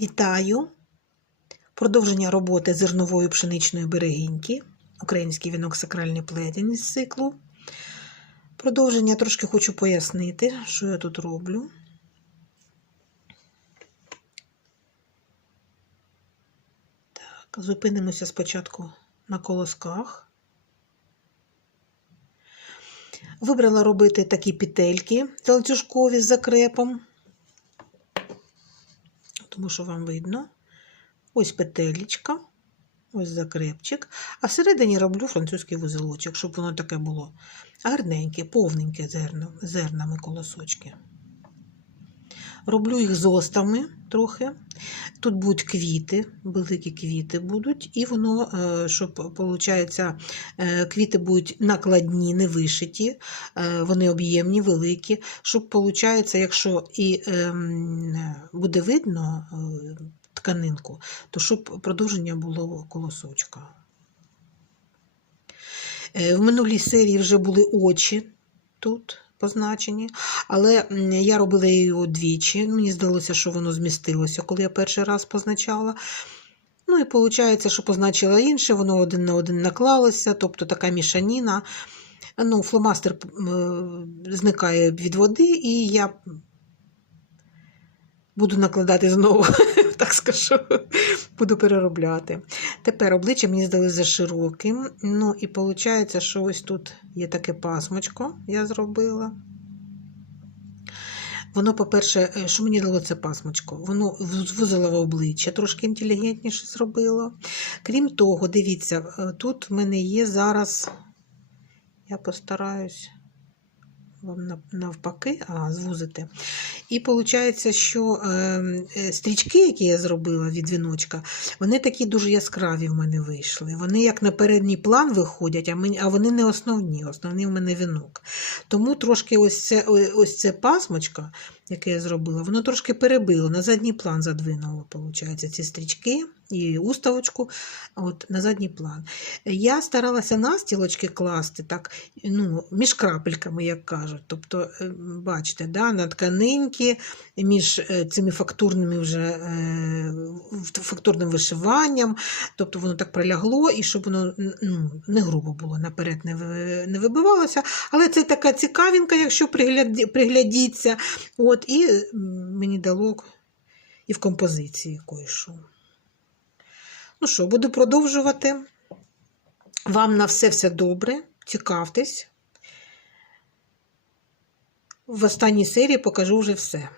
Вітаю! Продовження роботи зернової пшеничної берегиньки. Український вінок сакральний плетень із циклу. Продовження трошки хочу пояснити, що я тут роблю. Так, зупинимося спочатку на колосках. Вибрала робити такі петельки ланцюжкові з закрепом тому що вам видно. Ось петелечка, ось закрепчик. А всередині роблю французький вузелочок, щоб воно таке було гарненьке, повненьке зерно, зернами колосочки. Роблю їх зостами трохи. Тут будуть квіти, великі квіти будуть, і воно, е, щоб виходить, квіти будуть накладні, не вишиті, е, вони об'ємні, великі, щоб, виходить, якщо і ем, буде видно е, тканинку, то щоб продовження було колосочка. Е, В минулій серії вже були очі тут позначені, але я робила її двічі. Мені здалося, що воно змістилося, коли я перший раз позначала. Ну і виходить, що позначила інше, воно один на один наклалося, тобто така мішаніна. Ну, фломастер е, зникає від води, і я буду накладати знову, так скажу, буду переробляти. Тепер обличчя мені здалося широким. Ну і виходить, що ось тут є таке пасмочко, я зробила. Воно, по-перше, е, що мені дало це пасмочко? Воно вузило в обличчя, трошки інтелігентніше зробило. Крім того, дивіться, е, тут в мене є зараз, я постараюсь вам навпаки, а, звузити. І виходить, що е, е, стрічки, які я зробила від віночка, вони такі дуже яскраві в мене вийшли. Вони як на передній план виходять, а вони не основні. Основний в мене вінок. Тому трошки ось це, ось це пасмочка, яке я зробила, воно трошки перебило, на задній план задвинуло, виходить, ці стрічки і уставочку от, на задній план. Я старалася настілочки класти так, ну, між крапельками, як кажуть. Тобто, е, бачите, да, на тканинки, між е, цими фактурними вже е, фактурним вишиванням. Тобто воно так прилягло, і щоб воно ну, не грубо було, наперед не, вибивалося. Але це така цікавінка, якщо приглядіться. От, і мені дало і в композиції кое-що. Ну що, буду продовжувати. Вам на все все добре. Цікавтесь. В останній серії покажу вже все.